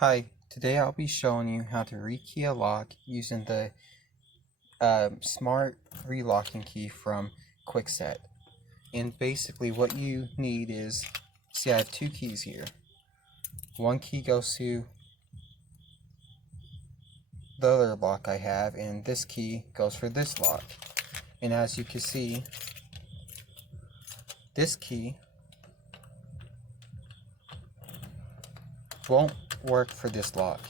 Hi, today I'll be showing you how to rekey a lock using the smart relocking key from kwikset. And basically what you need is, see, I have two keys here. One key goes to the other lock I have, and this key goes for this lock. And as you can see, this key won't work for this lock.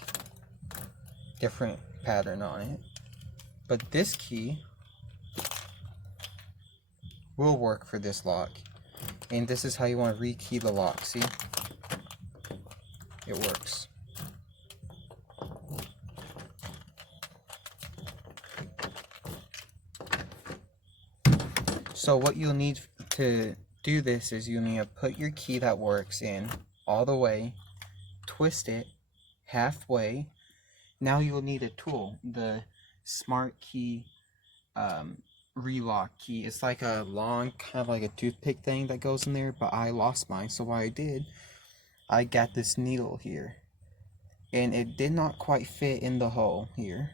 Different pattern on it. But this key will work for this lock. And this is how you want to rekey the lock. See? It works. So what you'll need to do this is you'll need to put your key that works in all the way, twist it halfway. Now you'll need a tool, the smartkey relock key. It's like a long, kind of like a toothpick thing that goes in there, but I lost mine. So what I did, I got this needle here, and it did not quite fit in the hole here.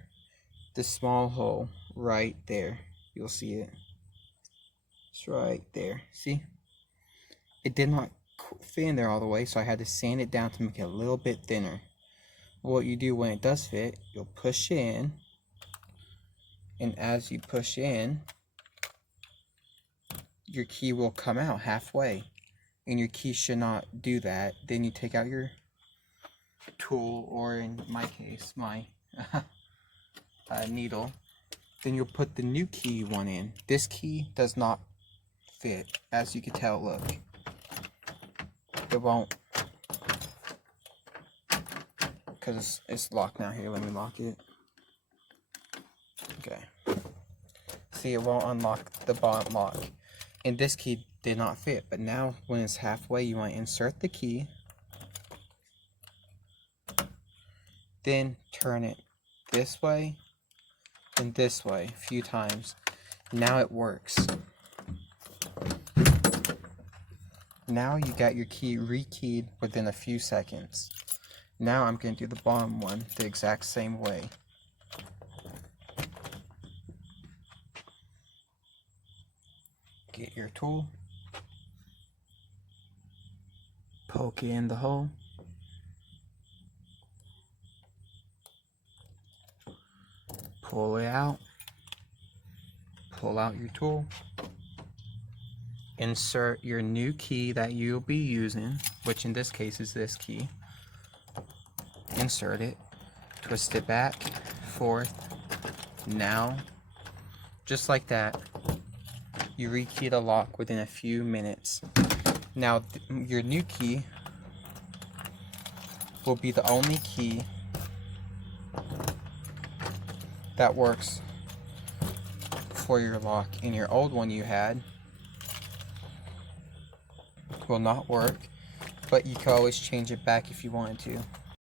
The small hole right there. You'll see it. It's right there. See? It did not fit in there all the way, so I had to sand it down to make it a little bit thinner. What you do when it does fit, you'll push in, and as you push in, your key will come out halfway, and your key should not do that. Then you take out your tool, or in my case, my needle. Then you'll put the new key one in. This key does not fit, as you can tell. Look, it won't, because it's locked now. Here, let me lock it. Okay. See, it won't unlock the bottom lock. And this key did not fit. But now, when it's halfway, you want to insert the key. Then turn it this way and this way a few times. Now it works. Now you got your key rekeyed within a few seconds. Now I'm going to do the bottom one the exact same way. Get your tool, poke it in the hole, pull it out, pull out your tool, insert your new key that you'll be using, which in this case is this key. Insert it, twist it back, forth. Now, just like that, you rekey the lock within a few minutes. Now, your new key will be the only key that works for your lock, and your old one you had will not work, but you can always change it back if you wanted to.